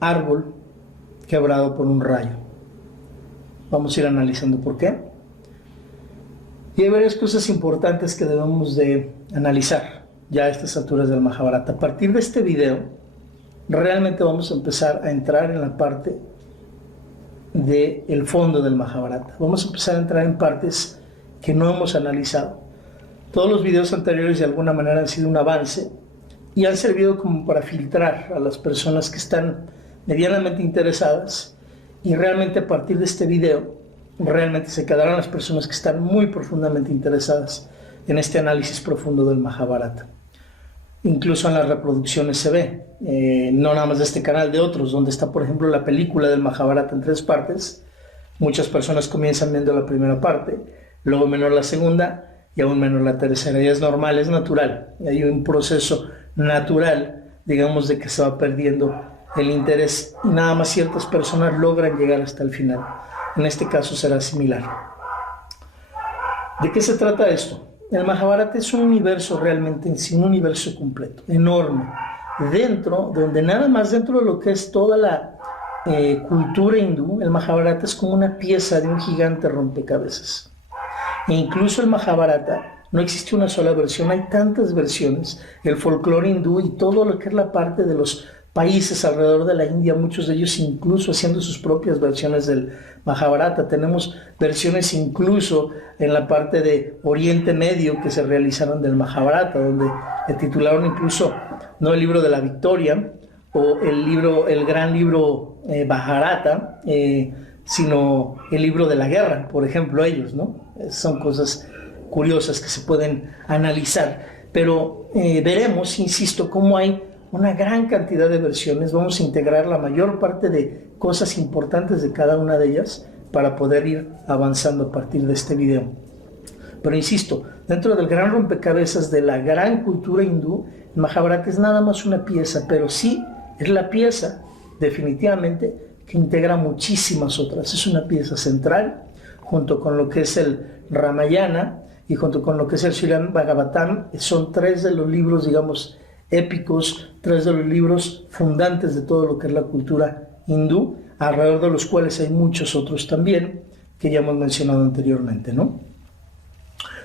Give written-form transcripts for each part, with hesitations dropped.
árbol quebrado por un rayo. Vamos a ir analizando por qué. Y hay varias cosas importantes que debemos de analizar ya a estas alturas del Mahabharata. A partir de este video, realmente vamos a empezar a entrar en la parte del fondo del Mahabharata. Vamos a empezar a entrar en partes que no hemos analizado. Todos los videos anteriores de alguna manera han sido un avance y han servido como para filtrar a las personas que están medianamente interesadas, y realmente a partir de este video realmente se quedarán las personas que están muy profundamente interesadas en este análisis profundo del Mahabharata. Incluso en las reproducciones se ve, no nada más de este canal, de otros, donde está por ejemplo la película del Mahabharata en 3 partes. Muchas personas comienzan viendo la primera parte, luego menor la segunda y aún menor la tercera, y es normal, es natural, hay un proceso natural, digamos, de que se va perdiendo el interés y nada más ciertas personas logran llegar hasta el final. En este caso será similar. ¿De qué se trata esto? El Mahabharata es un universo realmente en sí, un universo completo, enorme, donde nada más dentro de lo que es toda la cultura hindú, el Mahabharata es como una pieza de un gigante rompecabezas. E incluso el Mahabharata no existe una sola versión, hay tantas versiones. El folclore hindú y todo lo que es la parte de los países alrededor de la India, muchos de ellos incluso haciendo sus propias versiones del Mahabharata. Tenemos versiones incluso en la parte de Oriente Medio que se realizaron del Mahabharata, donde le titularon incluso no el libro de la victoria o el gran libro Bharata, sino el libro de la guerra, por ejemplo, ellos, ¿no? Son cosas curiosas que se pueden analizar, pero veremos, insisto, cómo hay una gran cantidad de versiones. Vamos a integrar la mayor parte de cosas importantes de cada una de ellas para poder ir avanzando a partir de este video. Pero insisto, dentro del gran rompecabezas de la gran cultura hindú, el Mahabharata es nada más una pieza, pero sí es la pieza definitivamente que integra muchísimas otras. Es una pieza central junto con lo que es el Ramayana y junto con lo que es el Srimad Bhagavatam. Son 3 de los libros, digamos, épicos, 3 de los libros fundantes de todo lo que es la cultura hindú, alrededor de los cuales hay muchos otros también que ya hemos mencionado anteriormente, ¿no?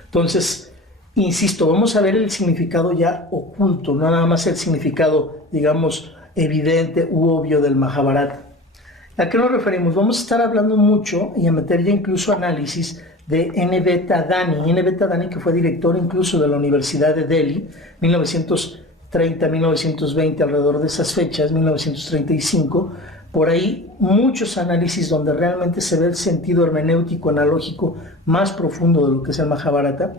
Entonces, insisto, vamos a ver el significado ya oculto, no nada más el significado, digamos, evidente u obvio del Mahabharata. ¿A qué nos referimos? Vamos a estar hablando mucho y a meter ya incluso análisis de N.B. Tadani. N.B. Tadani, que fue director incluso de la Universidad de Delhi, 1930-1920, alrededor de esas fechas, 1935, por ahí muchos análisis donde realmente se ve el sentido hermenéutico, analógico más profundo de lo que es el Mahabharata,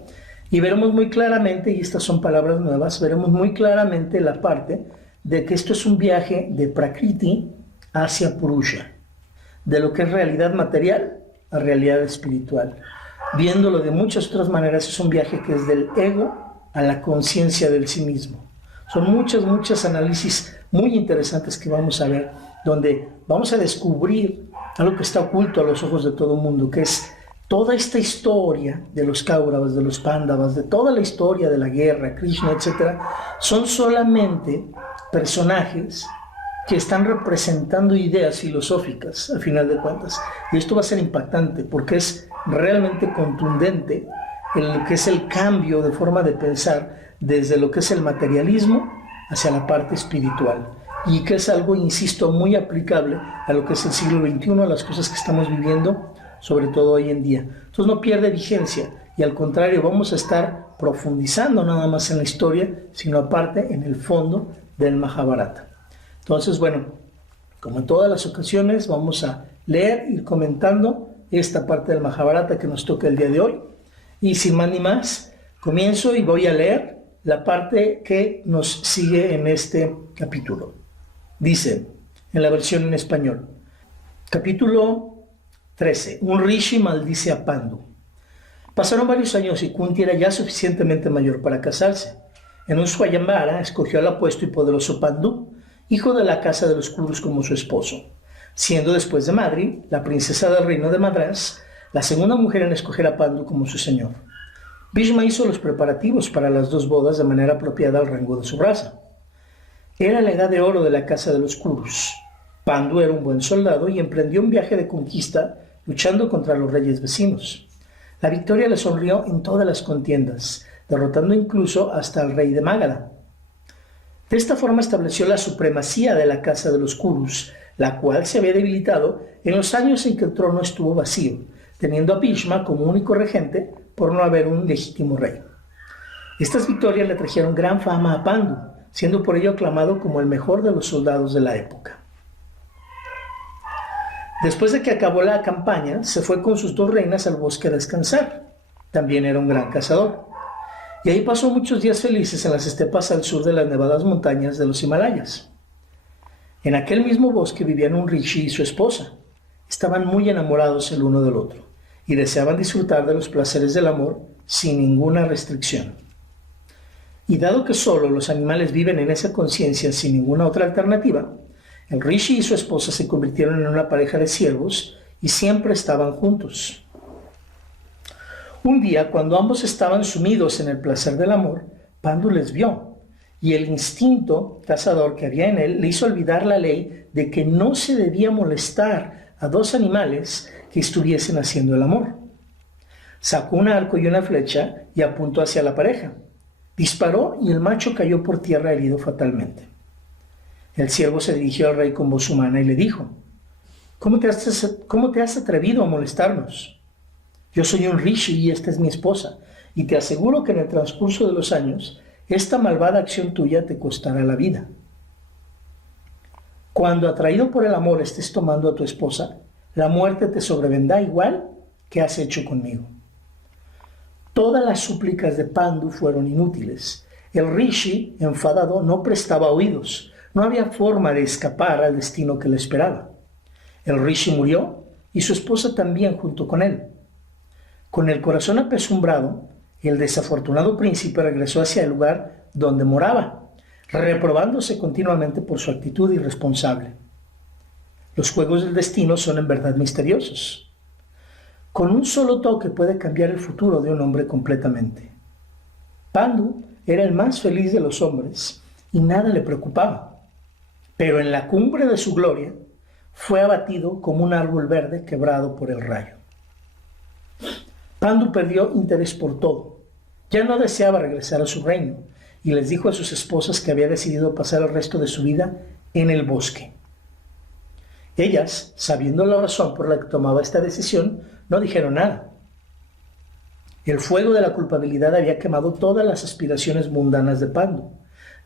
y veremos muy claramente, y estas son palabras nuevas, veremos muy claramente la parte de que esto es un viaje de Prakriti hacia Purusha, de lo que es realidad material a realidad espiritual. Viéndolo de muchas otras maneras, es un viaje que es del ego a la conciencia del sí mismo. Son muchos análisis muy interesantes que vamos a ver, donde vamos a descubrir algo que está oculto a los ojos de todo el mundo, que es toda esta historia de los Kauravas, de los Pándavas, de toda la historia de la guerra, Krishna, etc. Son solamente personajes que están representando ideas filosóficas, al final de cuentas. Y esto va a ser impactante porque es realmente contundente en lo que es el cambio de forma de pensar desde lo que es el materialismo hacia la parte espiritual. Y que es algo, insisto, muy aplicable a lo que es el siglo XXI, a las cosas que estamos viviendo, sobre todo hoy en día. Entonces no pierde vigencia y al contrario, vamos a estar profundizando nada más en la historia, sino aparte en el fondo del Mahabharata. Entonces, bueno, como en todas las ocasiones, vamos a leer, ir comentando esta parte del Mahabharata que nos toca el día de hoy. Y sin más ni más, comienzo y voy a leer la parte que nos sigue en este capítulo. Dice, en la versión en español, capítulo 13, un rishi maldice a Pandu. Pasaron varios años y Kunti era ya suficientemente mayor para casarse. En un Swayambara escogió al apuesto y poderoso Pandu, hijo de la casa de los Kurus, como su esposo, siendo después de Madri, la princesa del reino de Madras, la segunda mujer en escoger a Pandu como su señor. Bhishma hizo los preparativos para las 2 bodas de manera apropiada al rango de su raza. Era la edad de oro de la casa de los Kurus. Pandu era un buen soldado y emprendió un viaje de conquista luchando contra los reyes vecinos. La victoria le sonrió en todas las contiendas, derrotando incluso hasta al rey de Mágara. De esta forma estableció la supremacía de la casa de los Kurus, la cual se había debilitado en los años en que el trono estuvo vacío, teniendo a Bhishma como único regente por no haber un legítimo rey. Estas victorias le trajeron gran fama a Pandu, siendo por ello aclamado como el mejor de los soldados de la época. Después de que acabó la campaña, se fue con sus 2 reinas al bosque a descansar. También era un gran cazador. Y ahí pasó muchos días felices en las estepas al sur de las nevadas montañas de los Himalayas. En aquel mismo bosque vivían un rishi y su esposa. Estaban muy enamorados el uno del otro y deseaban disfrutar de los placeres del amor sin ninguna restricción. Y dado que solo los animales viven en esa conciencia sin ninguna otra alternativa, el rishi y su esposa se convirtieron en una pareja de siervos y siempre estaban juntos. Un día, cuando ambos estaban sumidos en el placer del amor, Pandu les vio, y el instinto cazador que había en él le hizo olvidar la ley de que no se debía molestar a 2 animales que estuviesen haciendo el amor. Sacó un arco y una flecha y apuntó hacia la pareja. Disparó y el macho cayó por tierra herido fatalmente. El siervo se dirigió al rey con voz humana y le dijo: ¿Cómo te has atrevido a molestarnos? Yo soy un rishi y esta es mi esposa, y te aseguro que en el transcurso de los años, esta malvada acción tuya te costará la vida. Cuando atraído por el amor estés tomando a tu esposa, la muerte te sobrevendrá igual que has hecho conmigo. Todas las súplicas de Pandu fueron inútiles. El rishi, enfadado, no prestaba oídos. No había forma de escapar al destino que le esperaba. El rishi murió y su esposa también junto con él. Con el corazón apesumbrado, el desafortunado príncipe regresó hacia el lugar donde moraba, reprobándose continuamente por su actitud irresponsable. Los juegos del destino son en verdad misteriosos. Con un solo toque puede cambiar el futuro de un hombre completamente. Pandu era el más feliz de los hombres y nada le preocupaba. Pero en la cumbre de su gloria fue abatido como un árbol verde quebrado por el rayo. Pandu perdió interés por todo. Ya no deseaba regresar a su reino y les dijo a sus esposas que había decidido pasar el resto de su vida en el bosque. Ellas, sabiendo la razón por la que tomaba esta decisión, no dijeron nada. El fuego de la culpabilidad había quemado todas las aspiraciones mundanas de Pandu.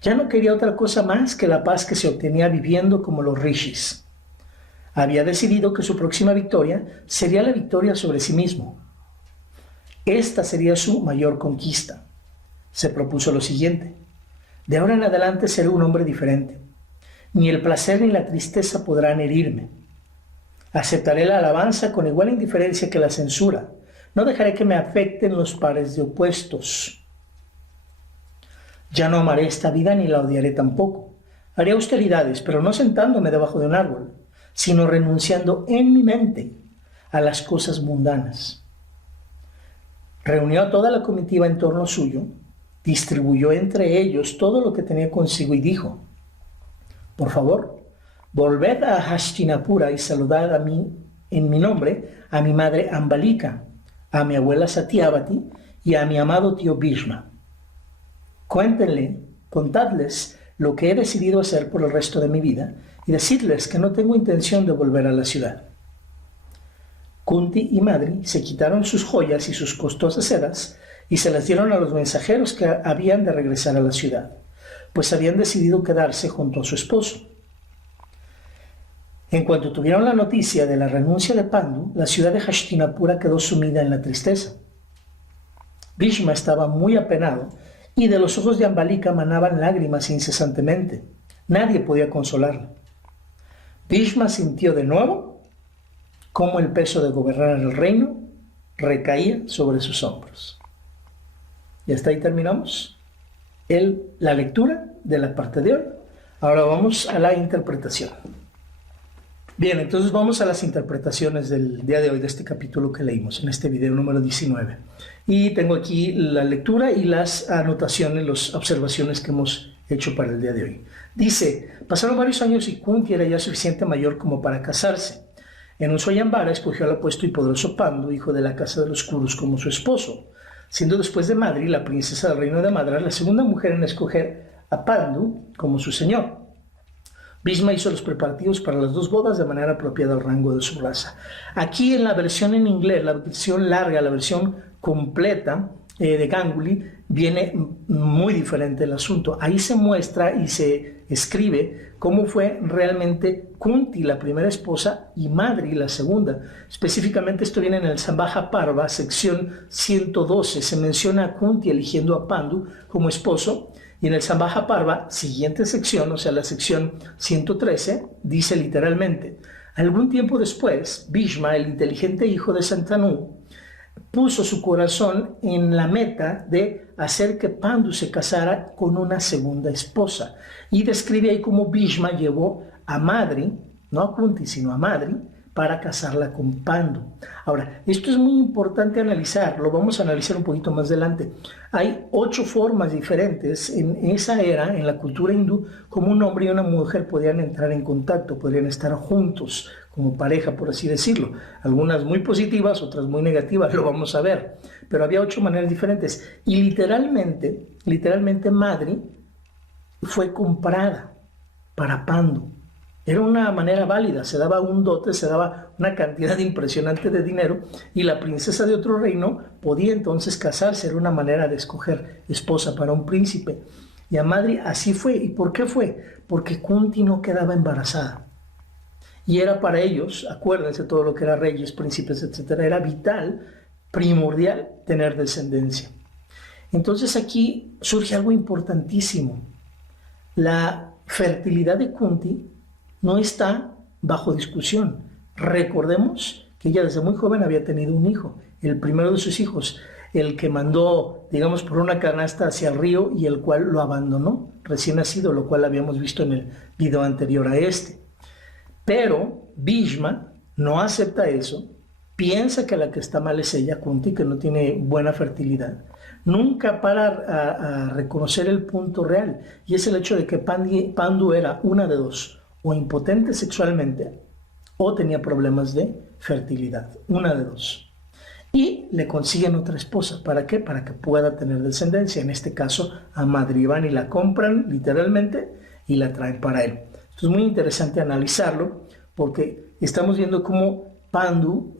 Ya no quería otra cosa más que la paz que se obtenía viviendo como los rishis. Había decidido que su próxima victoria sería la victoria sobre sí mismo. Esta sería su mayor conquista. Se propuso lo siguiente: de ahora en adelante seré un hombre diferente. Ni el placer ni la tristeza podrán herirme. Aceptaré la alabanza con igual indiferencia que la censura. No dejaré que me afecten los pares de opuestos. Ya no amaré esta vida ni la odiaré tampoco. Haré austeridades, pero no sentándome debajo de un árbol, sino renunciando en mi mente a las cosas mundanas. Reunió a toda la comitiva en torno suyo, distribuyó entre ellos todo lo que tenía consigo y dijo: por favor, volved a Hastinapura y saludad a mí, en mi nombre, a mi madre Ambalika, a mi abuela Satyavati y a mi amado tío Bhishma. Contadles lo que he decidido hacer por el resto de mi vida y decidles que no tengo intención de volver a la ciudad. Kunti y Madri se quitaron sus joyas y sus costosas sedas y se las dieron a los mensajeros que habían de regresar a la ciudad, pues habían decidido quedarse junto a su esposo. En cuanto tuvieron la noticia de la renuncia de Pandu, la ciudad de Hastinapura quedó sumida en la tristeza. Bhishma estaba muy apenado y de los ojos de Ambalika manaban lágrimas incesantemente. Nadie podía consolarla. Bhishma sintió de nuevo cómo el peso de gobernar el reino recaía sobre sus hombros. Y hasta ahí terminamos la lectura de la parte de hoy. Ahora vamos a la interpretación. Bien, entonces vamos a las interpretaciones del día de hoy, de este capítulo que leímos, en este video número 19. Y tengo aquí la lectura y las anotaciones, las observaciones que hemos hecho para el día de hoy. Dice, pasaron varios años y Kunti era ya suficiente mayor como para casarse. En un Swayambara escogió al apuesto y poderoso Pandu, hijo de la casa de los Kurus, como su esposo, siendo después de Madri, la princesa del reino de Madras, la segunda mujer en escoger a Pandu como su señor. Bhishma hizo los preparativos para las dos bodas de manera apropiada al rango de su raza. Aquí en la versión en inglés, la versión larga, la versión completa de Ganguly, viene muy diferente el asunto. Ahí se muestra y se escribe cómo fue realmente Kunti, la primera esposa, y Madri, la segunda. Específicamente esto viene en el Sambhaja Parva, sección 112. Se menciona a Kunti eligiendo a Pandu como esposo, y en el Sambhaja Parva, siguiente sección, o sea, la sección 113, dice literalmente, algún tiempo después, Bhishma, el inteligente hijo de Santanu, puso su corazón en la meta de hacer que Pandu se casara con una segunda esposa. Y describe ahí cómo Bhishma llevó a Madri, no a Kunti, sino a Madri, para casarla con Pandu. Ahora, esto es muy importante analizar, lo vamos a analizar un poquito más adelante. Hay 8 formas diferentes en esa era, en la cultura hindú, como un hombre y una mujer podían entrar en contacto, podrían estar juntos como pareja, por así decirlo. Algunas muy positivas, otras muy negativas, lo vamos a ver. Pero había 8 maneras diferentes. Y literalmente Madri fue comprada para Pandu. Era una manera válida, se daba un dote, se daba una cantidad impresionante de dinero y la princesa de otro reino podía entonces casarse, era una manera de escoger esposa para un príncipe. Y a Madri así fue. ¿Y por qué fue? Porque Kunti no quedaba embarazada. Y era para ellos, acuérdense todo lo que era reyes, príncipes, etcétera, era vital, primordial tener descendencia. Entonces aquí surge algo importantísimo. La fertilidad de Kunti no está bajo discusión. Recordemos que ella desde muy joven había tenido un hijo, el primero de sus hijos, el que mandó, digamos, por una canasta hacia el río y el cual lo abandonó, recién nacido, lo cual habíamos visto en el video anterior a este. Pero Bhishma no acepta eso, piensa que la que está mal es ella, Kunti, que no tiene buena fertilidad. Nunca para a reconocer el punto real, y es el hecho de que Pandu era una de dos, o impotente sexualmente o tenía problemas de fertilidad, una de dos. Y le consiguen otra esposa. ¿Para qué? Para que pueda tener descendencia. En este caso a Madri, van y la compran literalmente y la traen para él. Esto es muy interesante analizarlo porque estamos viendo cómo Pandu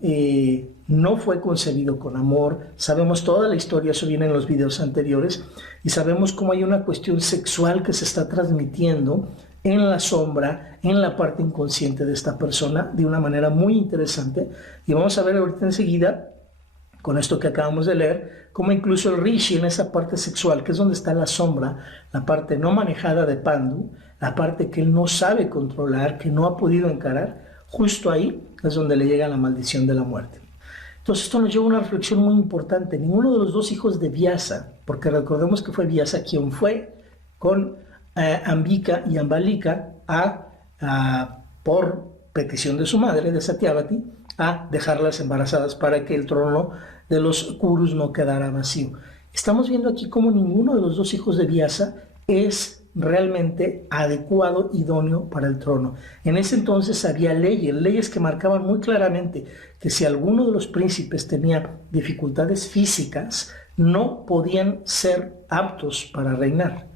no fue concebido con amor. Sabemos toda la historia, eso viene en los videos anteriores, y sabemos cómo hay una cuestión sexual que se está transmitiendo en la sombra, en la parte inconsciente de esta persona, de una manera muy interesante. Y vamos a ver ahorita enseguida, con esto que acabamos de leer, cómo incluso el Rishi en esa parte sexual, que es donde está la sombra, la parte no manejada de Pandu, la parte que él no sabe controlar, que no ha podido encarar, justo ahí es donde le llega la maldición de la muerte. Entonces esto nos lleva a una reflexión muy importante. Ninguno de los dos hijos de Vyasa, porque recordemos que fue Vyasa quien fue con Ambika y Ambalika por petición de su madre, de Satyavati, a dejarlas embarazadas para que el trono de los Kurus no quedara vacío. Estamos viendo aquí cómo ninguno de los dos hijos de Vyasa es realmente adecuado, idóneo para el trono. En ese entonces había leyes que marcaban muy claramente que si alguno de los príncipes tenía dificultades físicas, no podían ser aptos para reinar.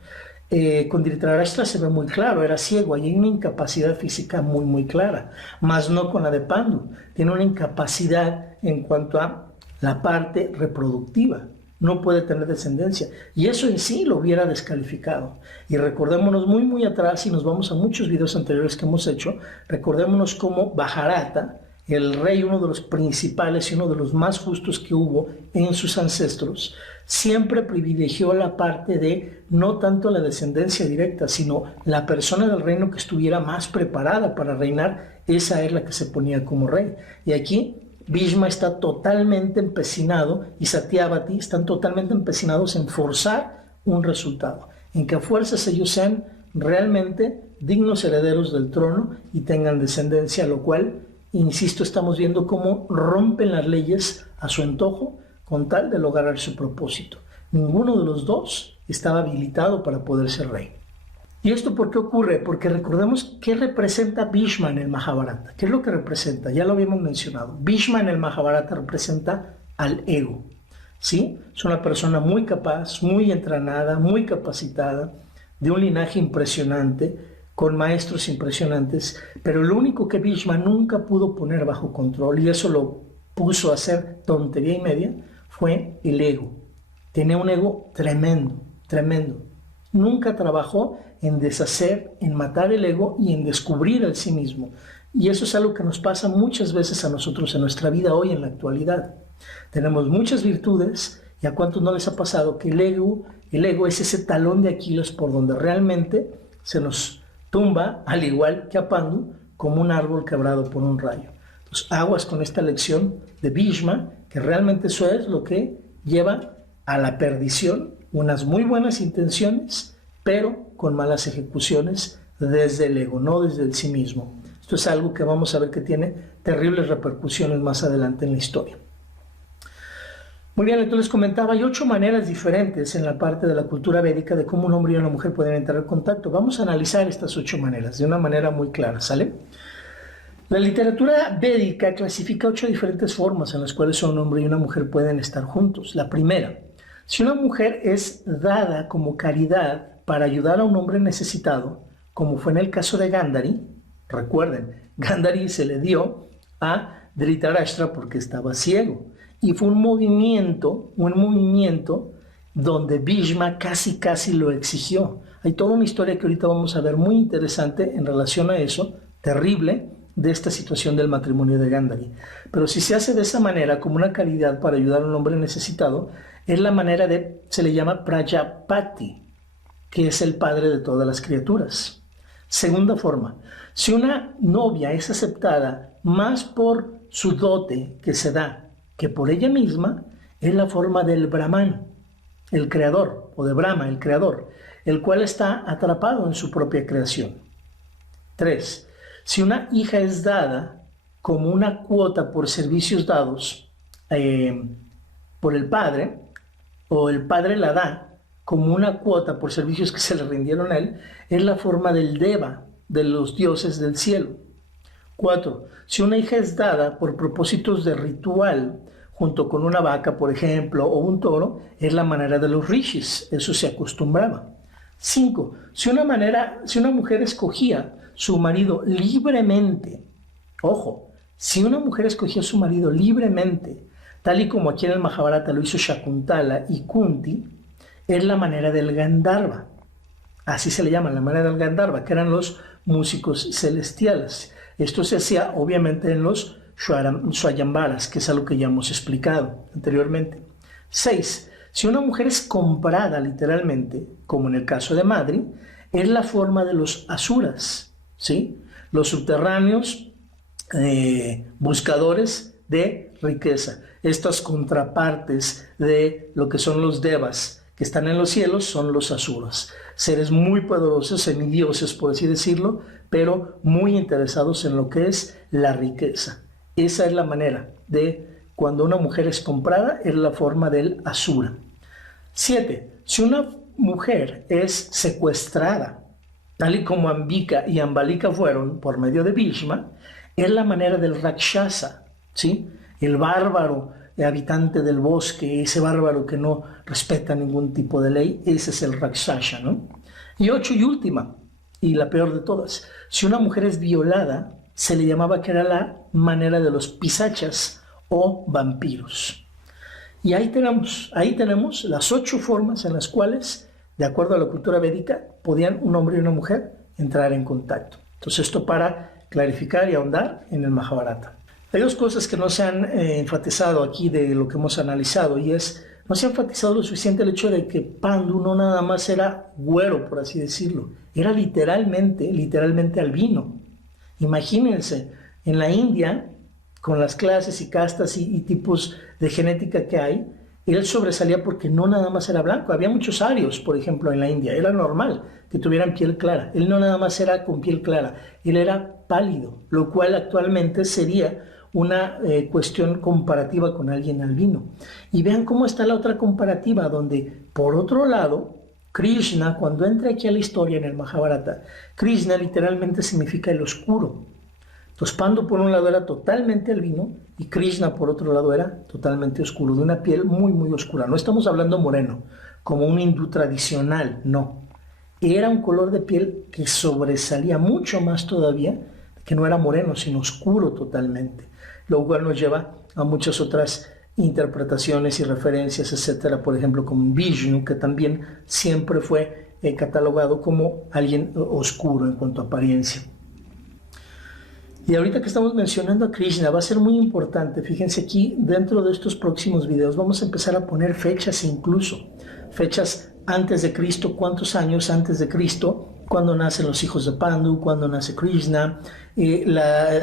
Con Dhritarashtra se ve muy claro, era ciego, hay una incapacidad física muy clara, más no con la de Pandu. Tiene una incapacidad en cuanto a la parte reproductiva, no puede tener descendencia, y eso en sí lo hubiera descalificado. Y recordémonos muy atrás, y nos vamos a muchos videos anteriores que hemos hecho, recordémonos cómo Bharata, el rey, uno de los principales y uno de los más justos que hubo en sus ancestros, siempre privilegió la parte de no tanto la descendencia directa, sino la persona del reino que estuviera más preparada para reinar, esa es la que se ponía como rey. Y aquí Bhishma está totalmente empecinado y Satyavati están totalmente empecinados en forzar un resultado, en que a fuerzas ellos sean realmente dignos herederos del trono y tengan descendencia, lo cual, insisto, estamos viendo cómo rompen las leyes a su antojo con tal de lograr su propósito. Ninguno de los dos estaba habilitado para poder ser rey. ¿Y esto por qué ocurre? Porque recordemos qué representa Bhishma en el Mahabharata. ¿Qué es lo que representa? Ya lo habíamos mencionado. Bhishma en el Mahabharata representa al ego. ¿Sí? Es una persona muy capaz, muy entrenada, muy capacitada, de un linaje impresionante, con maestros impresionantes, pero lo único que Bhishma nunca pudo poner bajo control, y eso lo puso a hacer tontería y media, fue el ego. Tenía un ego tremendo, tremendo. Nunca trabajó en deshacer, en matar el ego y en descubrir el sí mismo. Y eso es algo que nos pasa muchas veces a nosotros en nuestra vida hoy, en la actualidad. Tenemos muchas virtudes, y a cuántos no les ha pasado que el ego es ese talón de Aquiles por donde realmente se nos tumba, al igual que a Pandu, como un árbol quebrado por un rayo. Entonces, aguas con esta lección de Bhishma, que realmente eso es lo que lleva a la perdición, unas muy buenas intenciones, pero con malas ejecuciones desde el ego, no desde el sí mismo. Esto es algo que vamos a ver que tiene terribles repercusiones más adelante en la historia. Muy bien, entonces les comentaba, hay 8 maneras diferentes en la parte de la cultura védica de cómo un hombre y una mujer pueden entrar en contacto. Vamos a analizar estas 8 maneras de una manera muy clara, ¿sale? La literatura védica clasifica 8 diferentes formas en las cuales un hombre y una mujer pueden estar juntos. La primera, si una mujer es dada como caridad para ayudar a un hombre necesitado, como fue en el caso de Gandhari, recuerden, Gandhari se le dio a Dhritarashtra porque estaba ciego. Y fue un movimiento donde Bhishma casi lo exigió. Hay toda una historia que ahorita vamos a ver muy interesante en relación a eso, terrible, de esta situación del matrimonio de Gandhari. Pero si se hace de esa manera, como una caridad para ayudar a un hombre necesitado, es la manera se le llama Prajapati, que es el padre de todas las criaturas. Segunda forma, si una novia es aceptada más por su dote que se da que por ella misma, es la forma del Brahman, el creador, o de Brahma, el creador, el cual está atrapado en su propia creación. 3. Si una hija es dada como una cuota por servicios dados por el padre, o el padre la da como una cuota por servicios que se le rindieron a él, es la forma del Deva, de los dioses del cielo. 4. Si una hija es dada por propósitos de ritual, junto con una vaca, por ejemplo, o un toro, es la manera de los rishis, eso se acostumbraba. 5. Si una mujer escogía su marido libremente, ojo, si una mujer escogía a su marido libremente, tal y como aquí en el Mahabharata lo hizo Shakuntala y Kunti, es la manera del Gandharva. Así se le llama, la manera del Gandharva, que eran los músicos celestiales. Esto se hacía obviamente en los Swayamvaras, que es algo que ya hemos explicado anteriormente. 6. Si una mujer es comprada literalmente, como en el caso de Madri, es la forma de los asuras, ¿sí? Los subterráneos buscadores de riqueza. Estas contrapartes de lo que son los devas, que están en los cielos, son los asuras. Seres muy poderosos, semidioses por así decirlo, pero muy interesados en lo que es la riqueza. Esa es la manera de cuando una mujer es comprada, es la forma del asura. 7. Si una mujer es secuestrada, tal y como Ambika y Ambalika fueron por medio de Bhishma, es la manera del Rakshasa, ¿sí? El bárbaro, el habitante del bosque, ese bárbaro que no respeta ningún tipo de ley, ese es el Rakshasa, ¿no? Y 8 y última, y la peor de todas, si una mujer es violada, se le llamaba que era la manera de los pisachas o vampiros. Y ahí tenemos las 8 formas en las cuales, de acuerdo a la cultura védica, podían un hombre y una mujer entrar en contacto. Entonces esto para clarificar y ahondar en el Mahabharata. Hay 2 cosas que no se han enfatizado aquí de lo que hemos analizado, y es, no se ha enfatizado lo suficiente el hecho de que Pandu no nada más era güero, por así decirlo, era literalmente albino. Imagínense, en la India, con las clases y castas y tipos de genética que hay, él sobresalía porque no nada más era blanco. Había muchos arios, por ejemplo, en la India. Era normal que tuvieran piel clara. Él no nada más era con piel clara, él era pálido, lo cual actualmente sería una cuestión comparativa con alguien albino. Y vean cómo está la otra comparativa, donde, por otro lado, Krishna, cuando entra aquí a la historia en el Mahabharata, Krishna literalmente significa el oscuro. Entonces Pandu por un lado era totalmente albino y Krishna por otro lado era totalmente oscuro, de una piel muy muy oscura. No estamos hablando moreno, como un hindú tradicional, no. Era un color de piel que sobresalía mucho más todavía, que no era moreno, sino oscuro totalmente. Lo cual nos lleva a muchas otras interpretaciones y referencias, etcétera. Por ejemplo, como Vishnu, que también siempre fue catalogado como alguien oscuro en cuanto a apariencia. Y ahorita que estamos mencionando a Krishna, va a ser muy importante, fíjense aquí, dentro de estos próximos videos vamos a empezar a poner fechas incluso, fechas antes de Cristo, cuántos años antes de Cristo, cuando nacen los hijos de Pandu, cuando nace Krishna.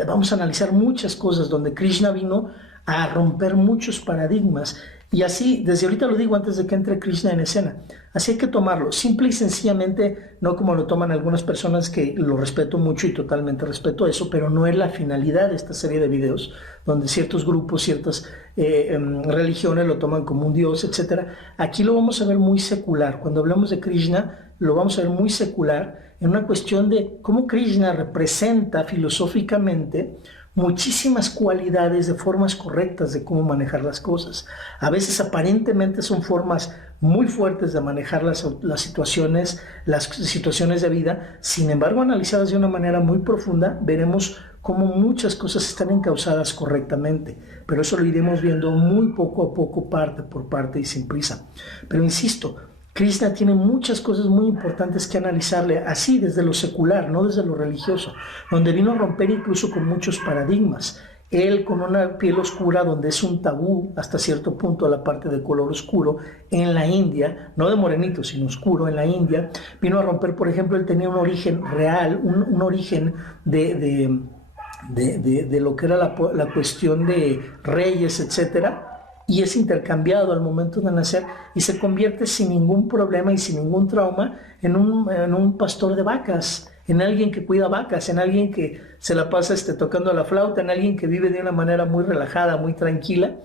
Vamos a analizar muchas cosas donde Krishna vino a romper muchos paradigmas. Y así, desde ahorita lo digo antes de que entre Krishna en escena, así hay que tomarlo, simple y sencillamente, no como lo toman algunas personas, que lo respeto mucho y totalmente respeto eso, pero no es la finalidad de esta serie de videos, donde ciertos grupos, ciertas religiones lo toman como un dios, etc. Aquí lo vamos a ver muy secular. Cuando hablamos de Krishna, lo vamos a ver muy secular, en una cuestión de cómo Krishna representa filosóficamente muchísimas cualidades de formas correctas de cómo manejar las cosas. A veces aparentemente son formas muy fuertes de manejar las situaciones de vida. Sin embargo, analizadas de una manera muy profunda, veremos cómo muchas cosas están encausadas correctamente. Pero eso lo iremos viendo muy poco a poco, parte por parte y sin prisa. Pero insisto, Krishna tiene muchas cosas muy importantes que analizarle, así desde lo secular, no desde lo religioso, donde vino a romper incluso con muchos paradigmas. Él con una piel oscura, donde es un tabú hasta cierto punto la parte de color oscuro en la India, no de morenito, sino oscuro en la India, vino a romper, por ejemplo, él tenía un origen real, un origen de lo que era la cuestión de reyes, etcétera, y es intercambiado al momento de nacer y se convierte sin ningún problema y sin ningún trauma en un pastor de vacas, en alguien que cuida vacas, en alguien que se la pasa tocando la flauta, en alguien que vive de una manera muy relajada, muy tranquila,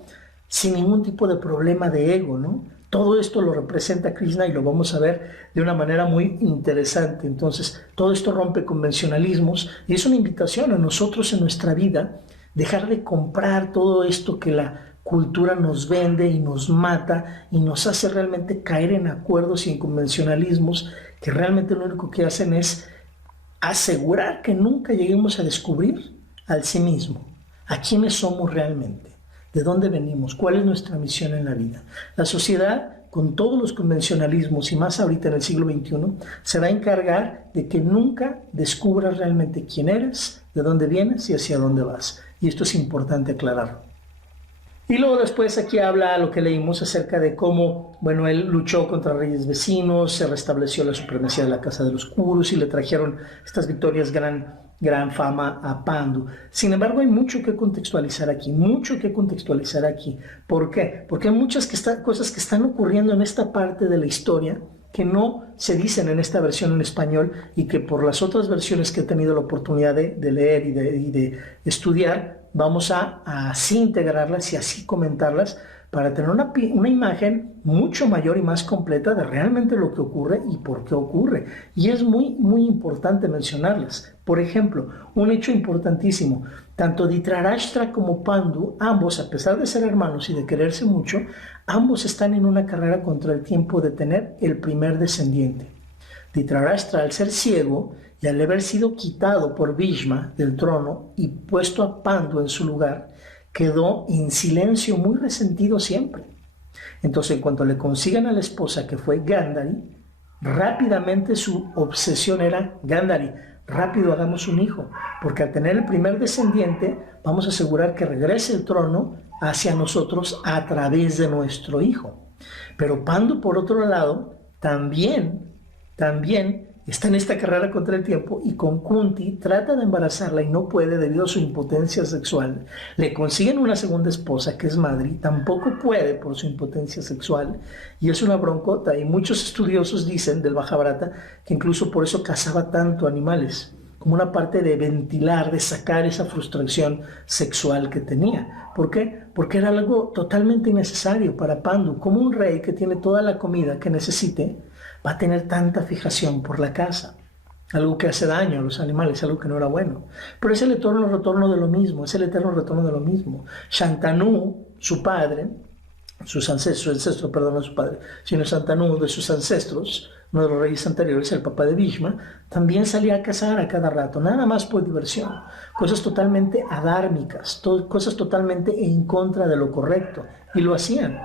sin ningún tipo de problema de ego, ¿no? Todo esto lo representa Krishna y lo vamos a ver de una manera muy interesante. Entonces, todo esto rompe convencionalismos y es una invitación a nosotros en nuestra vida dejar de comprar todo esto que la cultura nos vende y nos mata y nos hace realmente caer en acuerdos y en convencionalismos que realmente lo único que hacen es asegurar que nunca lleguemos a descubrir al sí mismo, a quiénes somos realmente, de dónde venimos, cuál es nuestra misión en la vida. La sociedad, con todos los convencionalismos y más ahorita en el siglo XXI, se va a encargar de que nunca descubras realmente quién eres, de dónde vienes y hacia dónde vas. Y esto es importante aclararlo. Y luego después aquí habla lo que leímos acerca de cómo, bueno, él luchó contra reyes vecinos, se restableció la supremacía de la casa de los Kurus y le trajeron estas victorias gran fama a Pandu. Sin embargo, hay mucho que contextualizar aquí, ¿Por qué? Porque hay muchas cosas que están ocurriendo en esta parte de la historia que no se dicen en esta versión en español y que por las otras versiones que he tenido la oportunidad de leer y de estudiar, vamos a así integrarlas y así comentarlas para tener una imagen mucho mayor y más completa de realmente lo que ocurre y por qué ocurre. Y es muy, muy importante mencionarlas. Por ejemplo, un hecho importantísimo, tanto Dhritarashtra como Pandu, ambos, a pesar de ser hermanos y de quererse mucho, ambos están en una carrera contra el tiempo de tener el primer descendiente. Dhritarashtra, al ser ciego, y al haber sido quitado por Bhishma del trono y puesto a Pandu en su lugar, quedó en silencio, muy resentido siempre. Entonces, en cuanto le consigan a la esposa, que fue Gandhari, rápidamente su obsesión era: Gandhari, rápido hagamos un hijo, porque al tener el primer descendiente, vamos a asegurar que regrese el trono hacia nosotros a través de nuestro hijo. Pero Pandu, por otro lado, también está en esta carrera contra el tiempo y con Kunti trata de embarazarla y no puede debido a su impotencia sexual. Le consiguen una segunda esposa que es Madri, tampoco puede por su impotencia sexual y es una broncota. Y muchos estudiosos dicen del Mahabharata que incluso por eso cazaba tanto animales, como una parte de ventilar, de sacar esa frustración sexual que tenía. ¿Por qué? Porque era algo totalmente innecesario para Pandu. Como un rey que tiene toda la comida que necesite, va a tener tanta fijación por la caza? Algo que hace daño a los animales, algo que no era bueno. Pero es el eterno retorno de lo mismo, es el eterno retorno de lo mismo. Shantanu, su padre, su ancestro, perdón, no su padre, sino Shantanu de sus ancestros, uno de los reyes anteriores, el papá de Bhishma, también salía a cazar a cada rato, nada más por diversión. Cosas totalmente adármicas, cosas totalmente en contra de lo correcto, y lo hacían.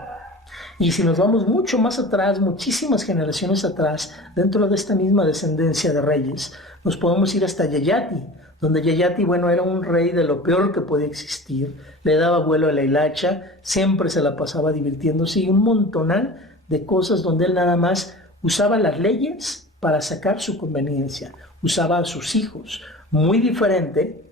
Y si nos vamos mucho más atrás, muchísimas generaciones atrás, dentro de esta misma descendencia de reyes, nos podemos ir hasta Yayati, donde Yayati, bueno, era un rey de lo peor que podía existir, le daba vuelo a la hilacha, siempre se la pasaba divirtiéndose y un montonal de cosas donde él nada más usaba las leyes para sacar su conveniencia, usaba a sus hijos, muy diferente,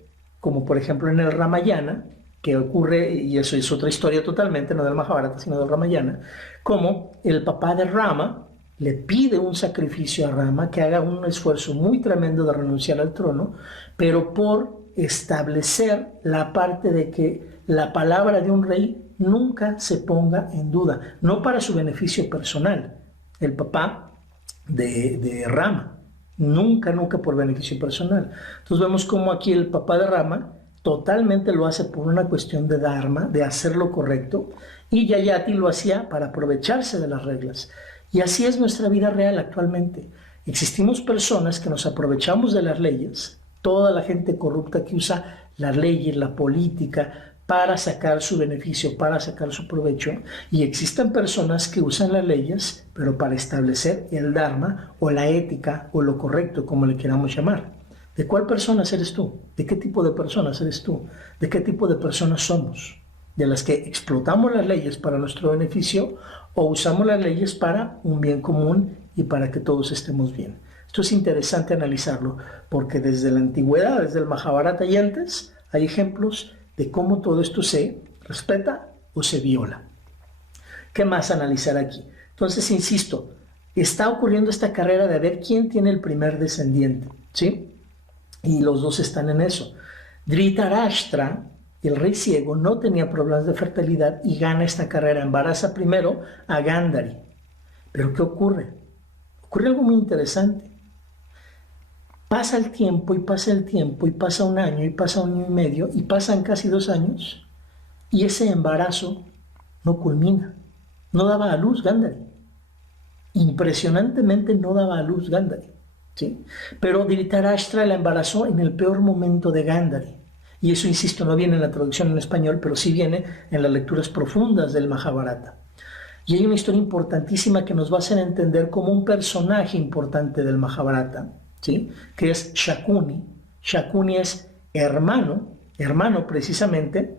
como por ejemplo en el Ramayana, que ocurre, y eso es otra historia totalmente, no del Mahabharata, sino del Ramayana, como el papá de Rama le pide un sacrificio a Rama, que haga un esfuerzo muy tremendo de renunciar al trono, pero por establecer la parte de que la palabra de un rey nunca se ponga en duda, no para su beneficio personal, el papá de Rama, nunca por beneficio personal. Entonces vemos como aquí el papá de Rama totalmente lo hace por una cuestión de dharma, de hacer lo correcto, y Yayati lo hacía para aprovecharse de las reglas. Y así es nuestra vida real actualmente. Existimos personas que nos aprovechamos de las leyes, toda la gente corrupta que usa las leyes, la política, para sacar su beneficio, para sacar su provecho, y existen personas que usan las leyes, pero para establecer el dharma, o la ética, o lo correcto, como le queramos llamar. ¿De cuál personas eres tú? ¿De qué tipo de personas eres tú? ¿De qué tipo de personas somos? ¿De las que explotamos las leyes para nuestro beneficio o usamos las leyes para un bien común y para que todos estemos bien? Esto es interesante analizarlo porque desde la antigüedad, desde el Mahabharata y antes, hay ejemplos de cómo todo esto se respeta o se viola. ¿Qué más analizar aquí? Entonces, insisto, está ocurriendo esta carrera de ver quién tiene el primer descendiente, ¿sí? Y los dos están en eso. Dhritarashtra, el rey ciego, no tenía problemas de fertilidad y gana esta carrera. Embaraza primero a Gandhari. Pero ¿qué ocurre? Ocurre algo muy interesante. Pasa el tiempo y pasa el tiempo y pasa un año y pasa un año y medio y pasan casi 2 años y ese embarazo no culmina. No daba a luz Gandhari. Impresionantemente no daba a luz Gandhari. ¿Sí? Pero Dhritarashtra la embarazó en el peor momento de Gandhari. Y eso, insisto, no viene en la traducción en español, pero sí viene en las lecturas profundas del Mahabharata. Y hay una historia importantísima que nos va a hacer entender como un personaje importante del Mahabharata, ¿sí? Que es Shakuni. Shakuni es hermano precisamente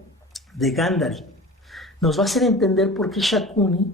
de Gandhari. Nos va a hacer entender por qué Shakuni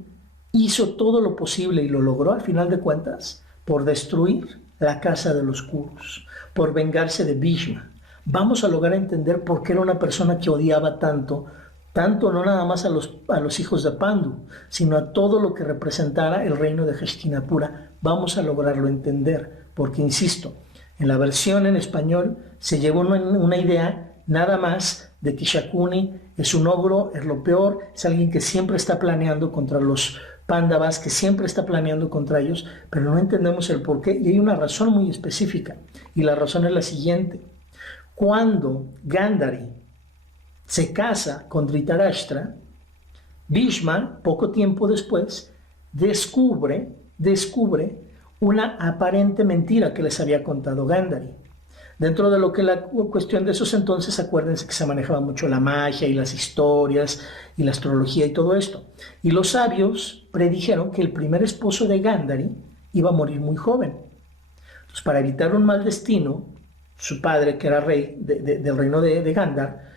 hizo todo lo posible y lo logró al final de cuentas por destruir la casa de los Kurus, por vengarse de Bhishma. Vamos a lograr entender por qué era una persona que odiaba tanto no nada más a los hijos de Pandu, sino a todo lo que representara el reino de Hastinapura. Vamos a lograrlo entender, porque insisto, en la versión en español se llevó una idea nada más de que Shakuni es un ogro, es lo peor, es alguien que siempre está planeando contra los Pándavas, que siempre está planeando contra ellos, pero no entendemos el porqué y hay una razón muy específica. Y la razón es la siguiente. Cuando Gandhari se casa con Dhritarashtra, Bhishma, poco tiempo después, descubre una aparente mentira que les había contado Gandhari. Dentro de lo que la cuestión de esos entonces, acuérdense que se manejaba mucho la magia y las historias y la astrología y todo esto. Y los sabios predijeron que el primer esposo de Gandhari iba a morir muy joven. Entonces, para evitar un mal destino, su padre, que era rey del reino de Gandhar,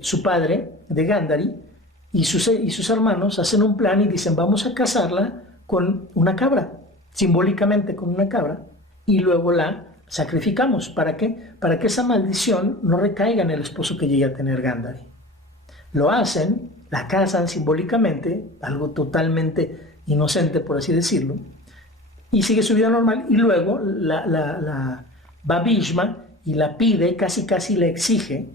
su padre de Gandhari y sus hermanos hacen un plan y dicen, vamos a casarla con una cabra, simbólicamente con una cabra, y luego la sacrificamos. ¿Para qué? Para que esa maldición no recaiga en el esposo que llegue a tener Gandhari. Lo hacen, la casan simbólicamente, algo totalmente inocente, por así decirlo, y sigue su vida normal, y luego va Bhishma y la pide, casi le exige,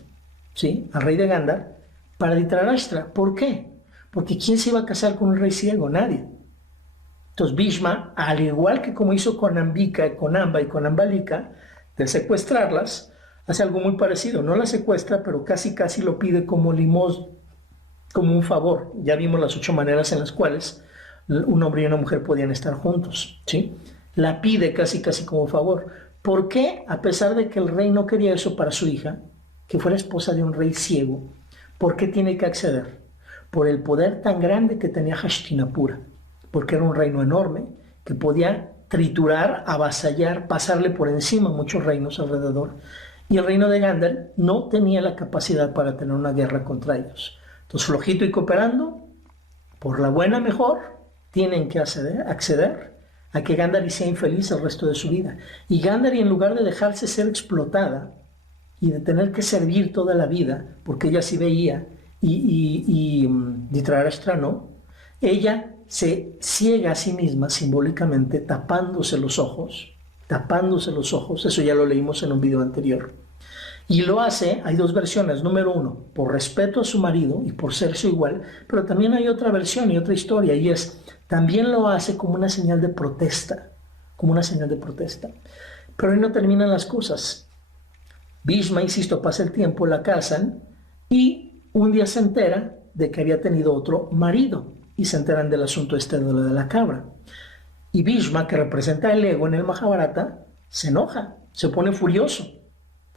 ¿sí?, al rey de Gandhar, para Dhritarashtra. ¿Por qué? Porque ¿quién se iba a casar con un rey ciego? Nadie. Entonces Bhishma, al igual que como hizo con Ambika, con Amba y con Ambalika, de secuestrarlas, hace algo muy parecido. No las secuestra, pero casi lo pide como limosna, como un favor. Ya vimos las 8 maneras en las cuales un hombre y una mujer podían estar juntos, ¿sí? La pide casi como favor. ¿Por qué? A pesar de que el rey no quería eso para su hija, que fuera esposa de un rey ciego, ¿por qué tiene que acceder? Por el poder tan grande que tenía Hastinapura, porque era un reino enorme que podía triturar, avasallar, pasarle por encima muchos reinos alrededor. Y el reino de Gandhari no tenía la capacidad para tener una guerra contra ellos. Entonces, flojito y cooperando, por la buena mejor, tienen que acceder a que Gandhari sea infeliz el resto de su vida. Y Gandhari, en lugar de dejarse ser explotada y de tener que servir toda la vida, porque ella sí veía y Dhritarashtra no, ella se ciega a sí misma simbólicamente tapándose los ojos, eso ya lo leímos en un video anterior. Y lo hace, hay 2 versiones. Número 1, por respeto a su marido y por ser su igual, pero también hay otra versión y otra historia, y es, también lo hace como una señal de protesta, Pero ahí no terminan las cosas. Bhishma, insisto, pasa el tiempo, la casan, y un día se entera de que había tenido otro marido, y se enteran del asunto de lo de la cabra. Y Bhishma, que representa el ego en el Mahabharata, se enoja, se pone furioso.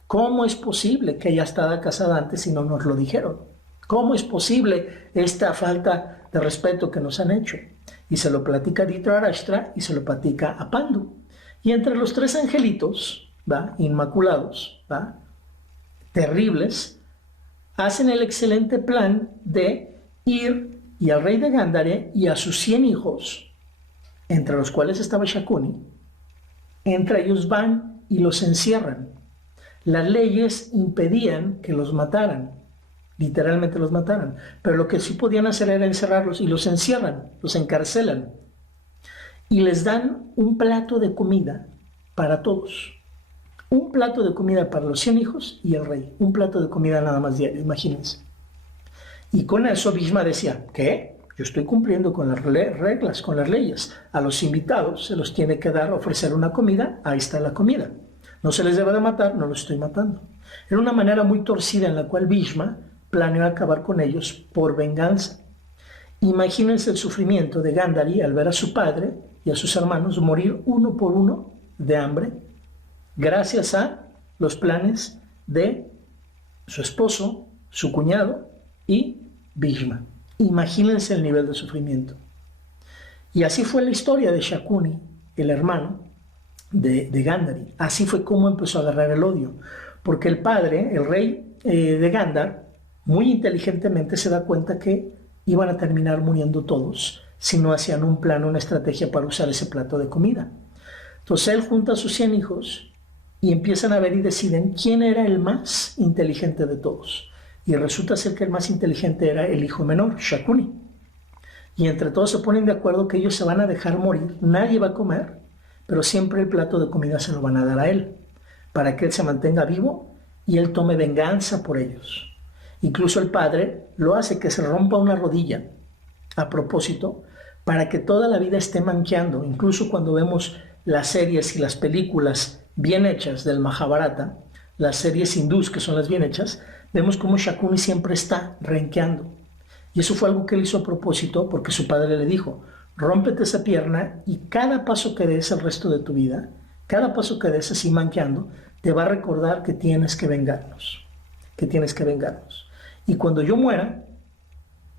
¿Cómo es posible que ella estaba casada antes si no nos lo dijeron? ¿Cómo es posible esta falta de respeto que nos han hecho? Y se lo platica a Dhritarashtra y se lo platica a Pandu. Y entre los 3 angelitos, ¿va?, inmaculados, ¿va?, terribles, hacen el excelente plan de ir y al rey de Gandhari y a sus 100 hijos, entre los cuales estaba Shakuni, entre ellos van y los encierran. Las leyes impedían que los mataran, literalmente los mataran, pero lo que sí podían hacer era encerrarlos, y los encierran, los encarcelan, y les dan un plato de comida para todos. Un plato de comida para los 100 hijos y el rey. Un plato de comida nada más diario, imagínense. Y con eso Bhishma decía, ¿qué? Yo estoy cumpliendo con las reglas, con las leyes. A los invitados se los tiene que dar, ofrecer una comida, ahí está la comida. No se les debe de matar, no los estoy matando. Era una manera muy torcida en la cual Bhishma planeó acabar con ellos por venganza. Imagínense el sufrimiento de Gandhari al ver a su padre y a sus hermanos morir uno por uno de hambre, gracias a los planes de su esposo, su cuñado y Bhishma. Imagínense el nivel de sufrimiento. Y así fue la historia de Shakuni, el hermano de Gandhari. Así fue como empezó a agarrar el odio. Porque el padre, el rey de Gandhar, muy inteligentemente se da cuenta que iban a terminar muriendo todos si no hacían un plan, una estrategia para usar ese plato de comida. Entonces él junta a sus 100 hijos y empiezan a ver y deciden quién era el más inteligente de todos. Y resulta ser que el más inteligente era el hijo menor, Shakuni. Y entre todos se ponen de acuerdo que ellos se van a dejar morir, nadie va a comer, pero siempre el plato de comida se lo van a dar a él, para que él se mantenga vivo y él tome venganza por ellos. Incluso el padre lo hace que se rompa una rodilla a propósito, para que toda la vida esté manqueando. Incluso cuando vemos las series y las películas bien hechas del Mahabharata, las series hindús que son las bien hechas, vemos como Shakuni siempre está renqueando. Y eso fue algo que él hizo a propósito, porque su padre le dijo, rómpete esa pierna y cada paso que des el resto de tu vida, cada paso que des así manqueando, te va a recordar que tienes que vengarnos, Y cuando yo muera,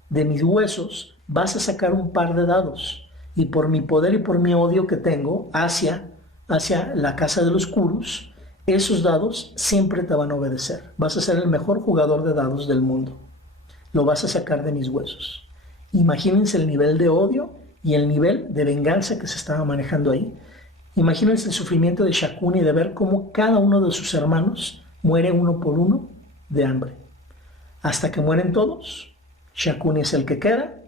de mis huesos vas a sacar un par de dados, y por mi poder y por mi odio que tengo hacia la casa de los Kurus, esos dados siempre te van a obedecer. Vas a ser el mejor jugador de dados del mundo. Lo vas a sacar de mis huesos. Imagínense el nivel de odio y el nivel de venganza que se estaba manejando ahí. Imagínense el sufrimiento de Shakuni de ver cómo cada uno de sus hermanos muere uno por uno de hambre. Hasta que mueren todos, Shakuni es el que queda.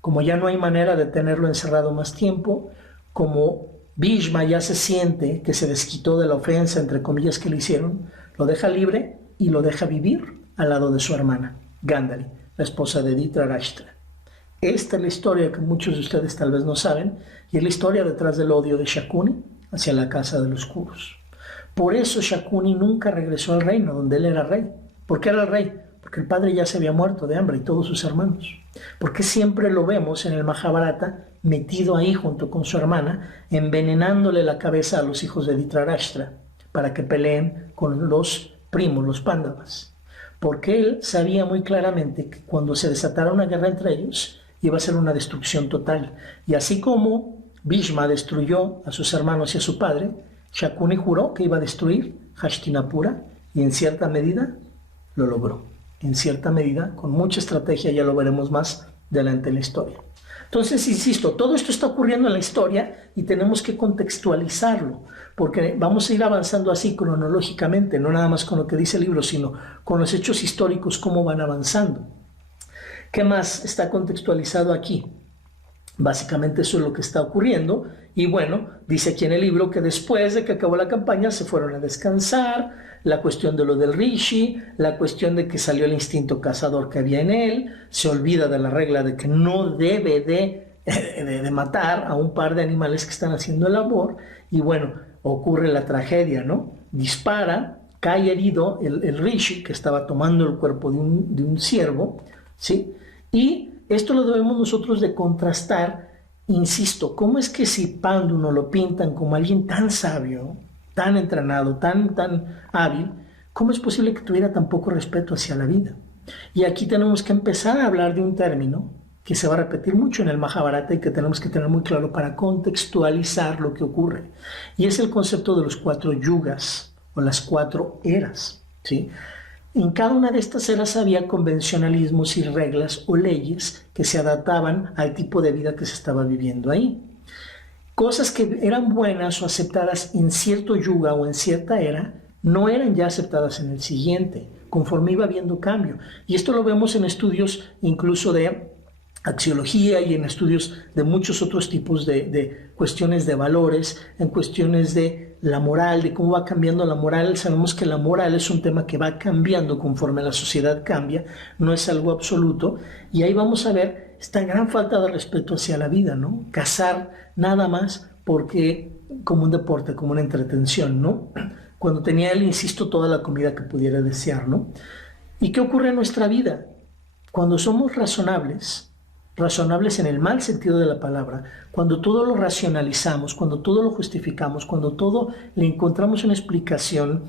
Como ya no hay manera de tenerlo encerrado más tiempo, como Bhishma ya se siente que se desquitó de la ofensa, entre comillas, que le hicieron, lo deja libre y lo deja vivir al lado de su hermana, Gandhari, la esposa de Dhritarashtra. Esta es la historia que muchos de ustedes tal vez no saben, y es la historia detrás del odio de Shakuni hacia la casa de los Kurus. Por eso Shakuni nunca regresó al reino donde él era rey. ¿Por qué era el rey? Porque el padre ya se había muerto de hambre y todos sus hermanos. Porque siempre lo vemos en el Mahabharata metido ahí junto con su hermana, envenenándole la cabeza a los hijos de Dhritarashtra para que peleen con los primos, los Pándavas. Porque él sabía muy claramente que cuando se desatara una guerra entre ellos, iba a ser una destrucción total. Y así como Bhishma destruyó a sus hermanos y a su padre, Shakuni juró que iba a destruir Hastinapura y en cierta medida lo logró. En cierta medida, con mucha estrategia, ya lo veremos más adelante en la historia. Entonces, insisto, todo esto está ocurriendo en la historia y tenemos que contextualizarlo, porque vamos a ir avanzando así cronológicamente, no nada más con lo que dice el libro, sino con los hechos históricos, cómo van avanzando. ¿Qué más está contextualizado aquí? Básicamente eso es lo que está ocurriendo. Y bueno, dice aquí en el libro que después de que acabó la campaña se fueron a descansar, la cuestión de lo del Rishi, la cuestión de que salió el instinto cazador que había en él, se olvida de la regla de que no debe de matar a un par de animales que están haciendo el labor, y bueno, ocurre la tragedia, ¿no? Dispara, cae herido el Rishi, que estaba tomando el cuerpo de un ciervo, ¿sí? Y esto lo debemos nosotros de contrastar, insisto, ¿cómo es que si Pandu nos lo pintan como alguien tan sabio, tan entrenado, tan hábil, cómo es posible que tuviera tan poco respeto hacia la vida? Y aquí tenemos que empezar a hablar de un término que se va a repetir mucho en el Mahabharata y que tenemos que tener muy claro para contextualizar lo que ocurre. Y es el concepto de los 4 yugas o las 4 eras, ¿sí? En cada una de estas eras había convencionalismos y reglas o leyes que se adaptaban al tipo de vida que se estaba viviendo ahí. Cosas que eran buenas o aceptadas en cierto yuga o en cierta era, no eran ya aceptadas en el siguiente, conforme iba habiendo cambio. Y esto lo vemos en estudios incluso de axiología y en estudios de muchos otros tipos de cuestiones de valores, en cuestiones de la moral, de cómo va cambiando la moral. Sabemos que la moral es un tema que va cambiando conforme la sociedad cambia, no es algo absoluto, y ahí vamos a ver esta gran falta de respeto hacia la vida, ¿no? Cazar nada más porque como un deporte, como una entretención, ¿no? Cuando tenía él, insisto, toda la comida que pudiera desear, ¿no? ¿Y qué ocurre en nuestra vida? Cuando somos razonables en el mal sentido de la palabra, cuando todo lo racionalizamos, cuando todo lo justificamos, cuando todo le encontramos una explicación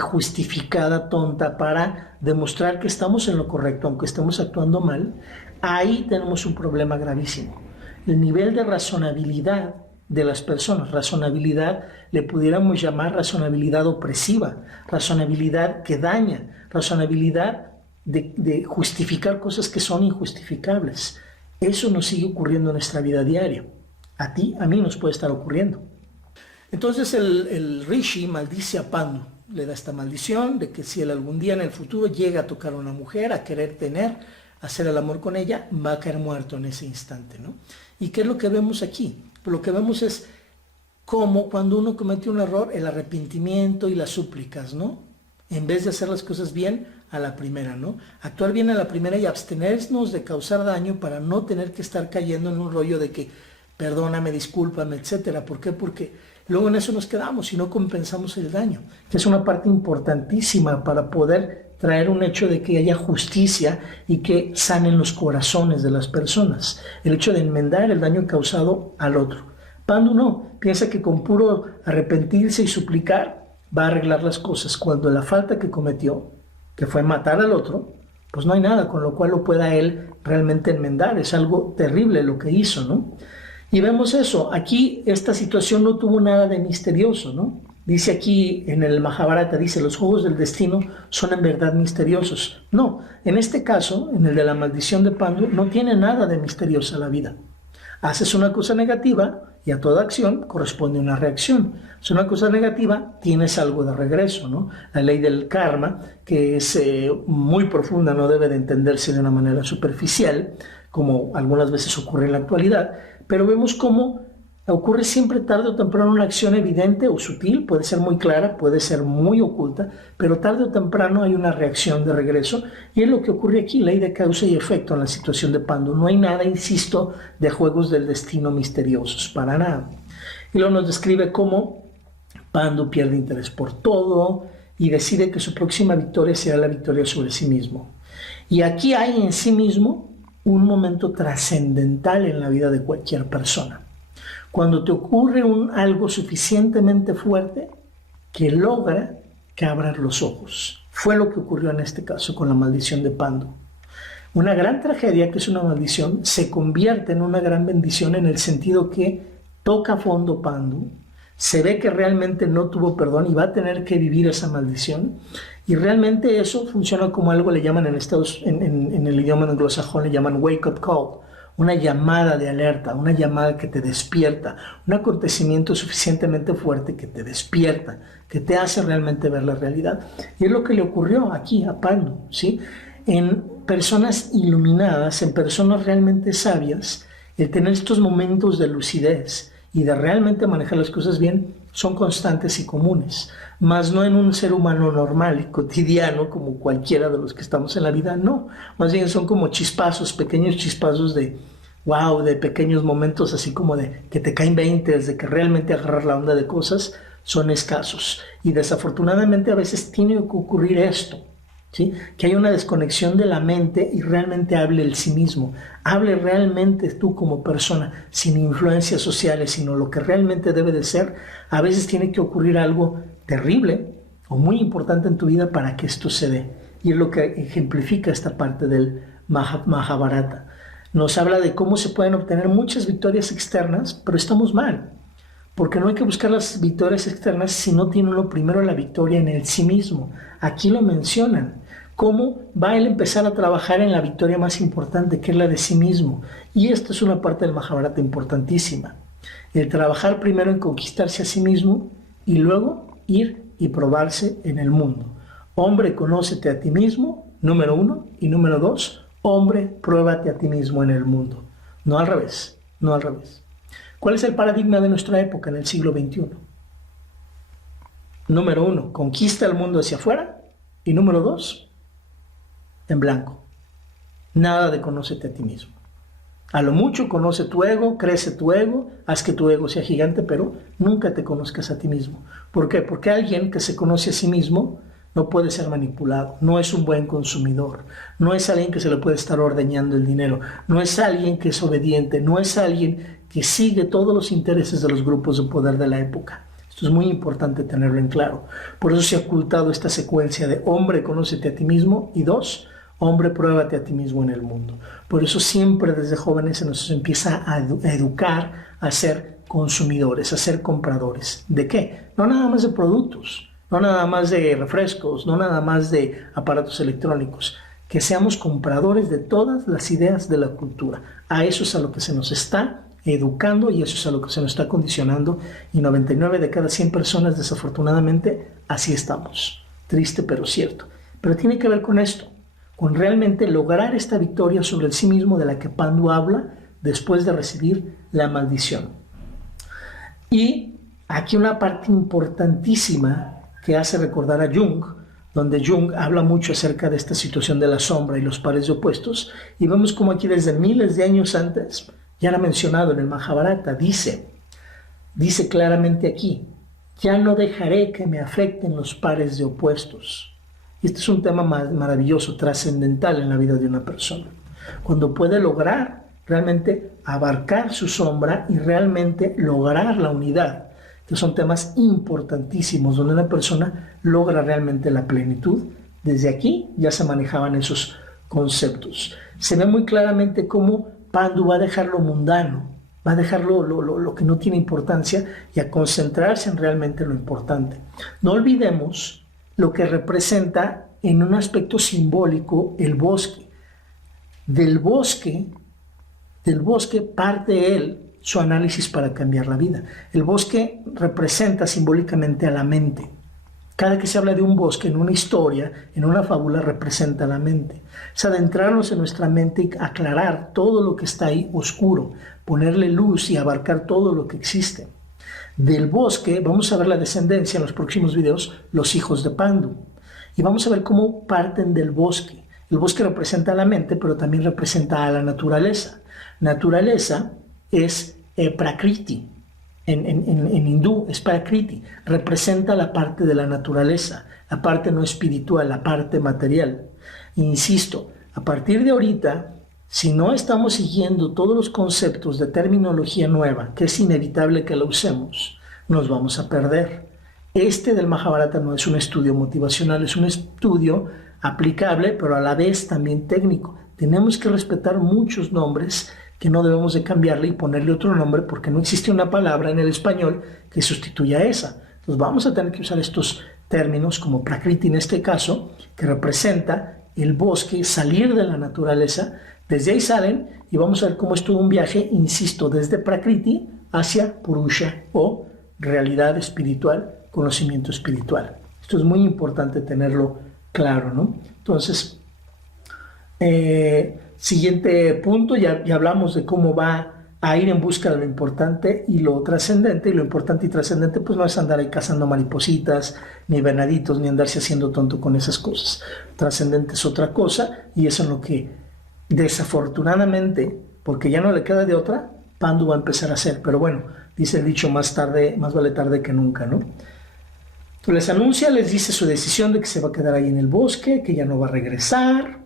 justificada, tonta, para demostrar que estamos en lo correcto, aunque estemos actuando mal, ahí tenemos un problema gravísimo. El nivel de razonabilidad de las personas, razonabilidad le pudiéramos llamar razonabilidad opresiva, razonabilidad que daña, razonabilidad de justificar cosas que son injustificables. Eso nos sigue ocurriendo en nuestra vida diaria. A ti, a mí nos puede estar ocurriendo. Entonces el Rishi maldice a Pandu, le da esta maldición de que si él algún día en el futuro llega a tocar a una mujer, a querer hacer el amor con ella, va a caer muerto en ese instante, ¿no? ¿Y qué es lo que vemos aquí? Pues lo que vemos es cómo cuando uno comete un error, el arrepentimiento y las súplicas, ¿no? En vez de hacer las cosas bien a la primera, ¿no? Actuar bien a la primera y abstenernos de causar daño para no tener que estar cayendo en un rollo de que perdóname, discúlpame, etcétera. ¿Por qué? Porque luego en eso nos quedamos y no compensamos el daño, que es una parte importantísima para poder traer un hecho de que haya justicia y que sanen los corazones de las personas. El hecho de enmendar el daño causado al otro. Pandu no, piensa que con puro arrepentirse y suplicar va a arreglar las cosas, cuando la falta que cometió, que fue matar al otro, pues no hay nada con lo cual lo pueda él realmente enmendar. Es algo terrible lo que hizo, ¿no? Y vemos eso. Aquí esta situación no tuvo nada de misterioso, ¿no? Dice aquí en el Mahabharata, dice, los juegos del destino son en verdad misteriosos. No, en este caso, en el de la maldición de Pandu, no tiene nada de misteriosa la vida. Haces una cosa negativa y a toda acción corresponde una reacción. Es una cosa negativa, tienes algo de regreso, ¿no? La ley del karma, que es muy profunda, no debe de entenderse de una manera superficial, como algunas veces ocurre en la actualidad, pero vemos cómo Ocurre siempre tarde o temprano una acción evidente o sutil, puede ser muy clara, puede ser muy oculta, pero tarde o temprano hay una reacción de regreso y es lo que ocurre aquí, ley de causa y efecto en la situación de Pandu. No hay nada, insisto, de juegos del destino misteriosos, para nada. Y luego nos describe cómo Pandu pierde interés por todo y decide que su próxima victoria será la victoria sobre sí mismo. Y aquí hay en sí mismo un momento trascendental en la vida de cualquier persona. Cuando te ocurre algo suficientemente fuerte que logra que abras los ojos. Fue lo que ocurrió en este caso con la maldición de Pandu. Una gran tragedia, que es una maldición, se convierte en una gran bendición en el sentido que toca a fondo Pandu, se ve que realmente no tuvo perdón y va a tener que vivir esa maldición. Y realmente eso funciona como algo, le llaman en el idioma anglosajón, le llaman wake up call. Una llamada de alerta, una llamada que te despierta, un acontecimiento suficientemente fuerte que te despierta, que te hace realmente ver la realidad. Y es lo que le ocurrió aquí a Pandu, ¿sí? En personas iluminadas, en personas realmente sabias, el tener estos momentos de lucidez y de realmente manejar las cosas bien son constantes y comunes, más no en un ser humano normal y cotidiano como cualquiera de los que estamos en la vida, no, más bien son como chispazos, pequeños chispazos de wow, de pequeños momentos así como de que te caen 20, de que realmente agarrar la onda de cosas, son escasos y desafortunadamente a veces tiene que ocurrir esto, ¿sí? Que hay una desconexión de la mente y realmente hable el sí mismo, hable realmente tú como persona, sin influencias sociales, sino lo que realmente debe de ser. A veces tiene que ocurrir algo terrible o muy importante en tu vida para que esto se dé, y es lo que ejemplifica esta parte del Mahabharata. Nos habla de cómo se pueden obtener muchas victorias externas, pero estamos mal, porque no hay que buscar las victorias externas si no tiene uno primero la victoria en el sí mismo. Aquí lo mencionan, cómo va él a empezar a trabajar en la victoria más importante, que es la de sí mismo. Y esta es una parte del Mahabharata importantísima. El trabajar primero en conquistarse a sí mismo y luego ir y probarse en el mundo. Hombre, conócete a ti mismo, número 1, y número 2, hombre, pruébate a ti mismo en el mundo. No al revés, no al revés. ¿Cuál es el paradigma de nuestra época en el siglo XXI? Número 1, conquista el mundo hacia afuera. Y número 2, en blanco. Nada de conócete a ti mismo. A lo mucho conoce tu ego, crece tu ego, haz que tu ego sea gigante, pero nunca te conozcas a ti mismo. ¿Por qué? Porque alguien que se conoce a sí mismo no puede ser manipulado, no es un buen consumidor, no es alguien que se le puede estar ordeñando el dinero, no es alguien que es obediente, no es alguien que sigue todos los intereses de los grupos de poder de la época. Esto es muy importante tenerlo en claro. Por eso se ha ocultado esta secuencia de hombre, conócete a ti mismo, y 2, hombre, pruébate a ti mismo en el mundo. Por eso siempre desde jóvenes se nos empieza a educar a ser consumidores, a ser compradores. ¿De qué? No nada más de productos, no nada más de refrescos, no nada más de aparatos electrónicos. Que seamos compradores de todas las ideas de la cultura. A eso es a lo que se nos está educando y eso es a lo que se nos está condicionando, y 99 de cada 100 personas desafortunadamente así estamos. Triste pero cierto. Pero tiene que ver con esto, con realmente lograr esta victoria sobre el sí mismo de la que Pandu habla después de recibir la maldición. Y aquí una parte importantísima que hace recordar a Jung, donde Jung habla mucho acerca de esta situación de la sombra y los pares de opuestos, y vemos como aquí desde miles de años antes, ya era mencionado en el Mahabharata, dice claramente aquí, ya no dejaré que me afecten los pares de opuestos. Y este es un tema maravilloso, trascendental en la vida de una persona. Cuando puede lograr realmente abarcar su sombra y realmente lograr la unidad, que son temas importantísimos, donde una persona logra realmente la plenitud. Desde aquí ya se manejaban esos conceptos. Se ve muy claramente cómo Pandu va a dejar lo mundano, va a dejar lo que no tiene importancia y a concentrarse en realmente lo importante. No olvidemos lo que representa en un aspecto simbólico el bosque. Del bosque parte él su análisis para cambiar la vida. El bosque representa simbólicamente a la mente. Cada que se habla de un bosque en una historia, en una fábula, representa la mente. Es adentrarnos en nuestra mente y aclarar todo lo que está ahí oscuro, ponerle luz y abarcar todo lo que existe. Del bosque vamos a ver la descendencia en los próximos videos, los hijos de Pandu. Y vamos a ver cómo parten del bosque. El bosque representa a la mente, pero también representa a la naturaleza. Naturaleza es Prakriti. En hindú es Prakriti. Representa la parte de la naturaleza, la parte no espiritual, la parte material. Insisto, a partir de ahorita, si no estamos siguiendo todos los conceptos de terminología nueva, que es inevitable que la usemos, nos vamos a perder. Este del Mahabharata no es un estudio motivacional, es un estudio aplicable, pero a la vez también técnico. Tenemos que respetar muchos nombres que no debemos de cambiarle y ponerle otro nombre porque no existe una palabra en el español que sustituya a esa. Entonces vamos a tener que usar estos términos como Prakriti en este caso, que representa el bosque, salir de la naturaleza. Desde ahí salen y vamos a ver cómo es todo un viaje, insisto, desde Prakriti hacia Purusha o realidad espiritual, conocimiento espiritual. Esto es muy importante tenerlo claro, ¿no? Entonces, siguiente punto, ya hablamos de cómo va a ir en busca de lo importante y lo trascendente, y lo importante y trascendente pues no es andar ahí cazando maripositas, ni venaditos, ni andarse haciendo tonto con esas cosas. Trascendente es otra cosa, y eso es lo que desafortunadamente, porque ya no le queda de otra, Pandu va a empezar a hacer, pero bueno, dice el dicho, más vale tarde que nunca, ¿no? Les anuncia, les dice su decisión de que se va a quedar ahí en el bosque, que ya no va a regresar.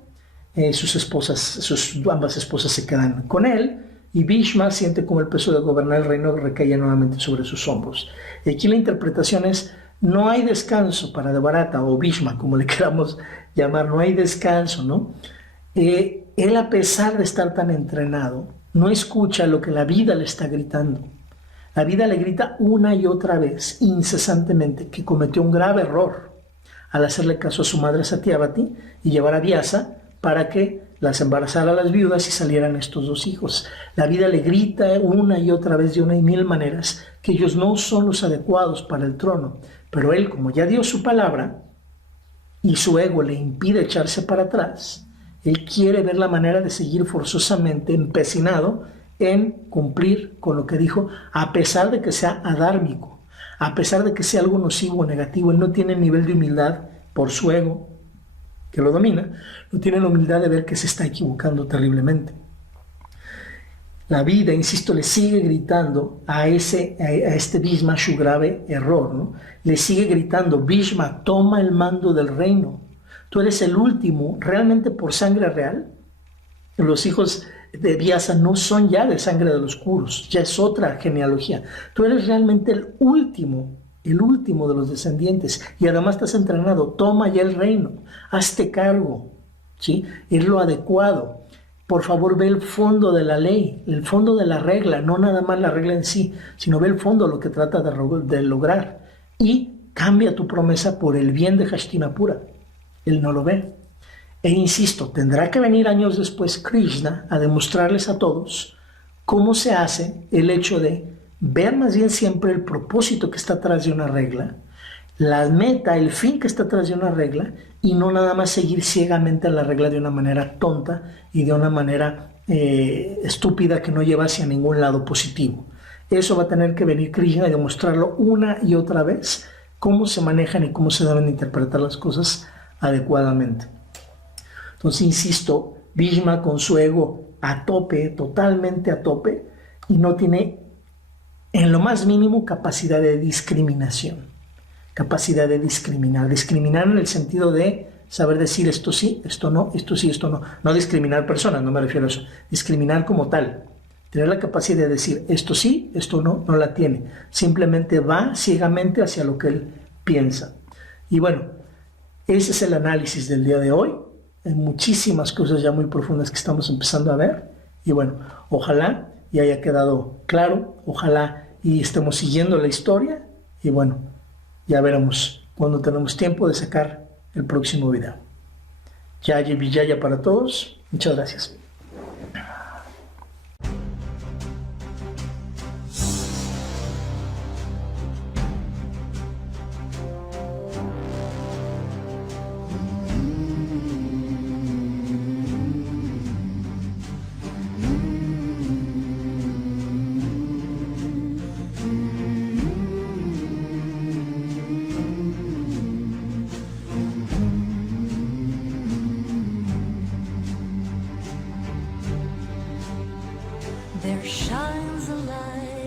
Ambas esposas se quedan con él y Bhishma siente como el peso de gobernar el reino recae nuevamente sobre sus hombros. Y aquí la interpretación es, no hay descanso para Devaratta o Bhishma, como le queramos llamar, no hay descanso, ¿no? Él, a pesar de estar tan entrenado, no escucha lo que la vida le está gritando. La vida le grita una y otra vez, incesantemente, que cometió un grave error al hacerle caso a su madre Satyavati y llevar a Vyasa para que las embarazara a las viudas y salieran estos dos hijos. La vida le grita una y otra vez de una y mil maneras que ellos no son los adecuados para el trono. Pero él, como ya dio su palabra y su ego le impide echarse para atrás, él quiere ver la manera de seguir forzosamente empecinado en cumplir con lo que dijo, a pesar de que sea adármico, a pesar de que sea algo nocivo o negativo. Él no tiene el nivel de humildad por su ego, que lo domina, no tiene la humildad de ver que se está equivocando terriblemente. La vida, insisto, le sigue gritando a este Bhishma su grave error, ¿no? Le sigue gritando, Bhishma, toma el mando del reino. Tú eres el último, realmente por sangre real. Los hijos de Vyasa no son ya de sangre de los Kurus, ya es otra genealogía. Tú eres realmente el último de los descendientes y además estás entrenado. Toma ya el reino, hazte cargo, ¿sí? Es lo adecuado. Por favor, ve el fondo de la ley, el fondo de la regla, no nada más la regla en sí, sino ve el fondo, lo que trata de lograr. Y cambia tu promesa por el bien de Hastinapura. Él no lo ve. E insisto, tendrá que venir años después Krishna a demostrarles a todos cómo se hace el hecho de ver más bien siempre el propósito que está atrás de una regla, la meta, el fin que está atrás de una regla, y no nada más seguir ciegamente a la regla de una manera tonta y de una manera estúpida que no lleva hacia ningún lado positivo. Eso va a tener que venir Krishna y demostrarlo una y otra vez, cómo se manejan y cómo se deben interpretar las cosas adecuadamente. Entonces, insisto, Bhishma con su ego a tope, totalmente a tope, y no tiene en lo más mínimo capacidad de discriminación. Capacidad de discriminar. Discriminar en el sentido de saber decir esto sí, esto no, esto sí, esto no. No discriminar personas, no me refiero a eso. Discriminar como tal. Tener la capacidad de decir esto sí, esto no, no la tiene. Simplemente va ciegamente hacia lo que él piensa. Y bueno, ese es el análisis del día de hoy. Hay muchísimas cosas ya muy profundas que estamos empezando a ver. Y bueno, ojalá y haya quedado claro, ojalá y estemos siguiendo la historia. Y bueno, ya veremos cuando tenemos tiempo de sacar el próximo video. Jaya Vijaya para todos. Muchas gracias. There shines a light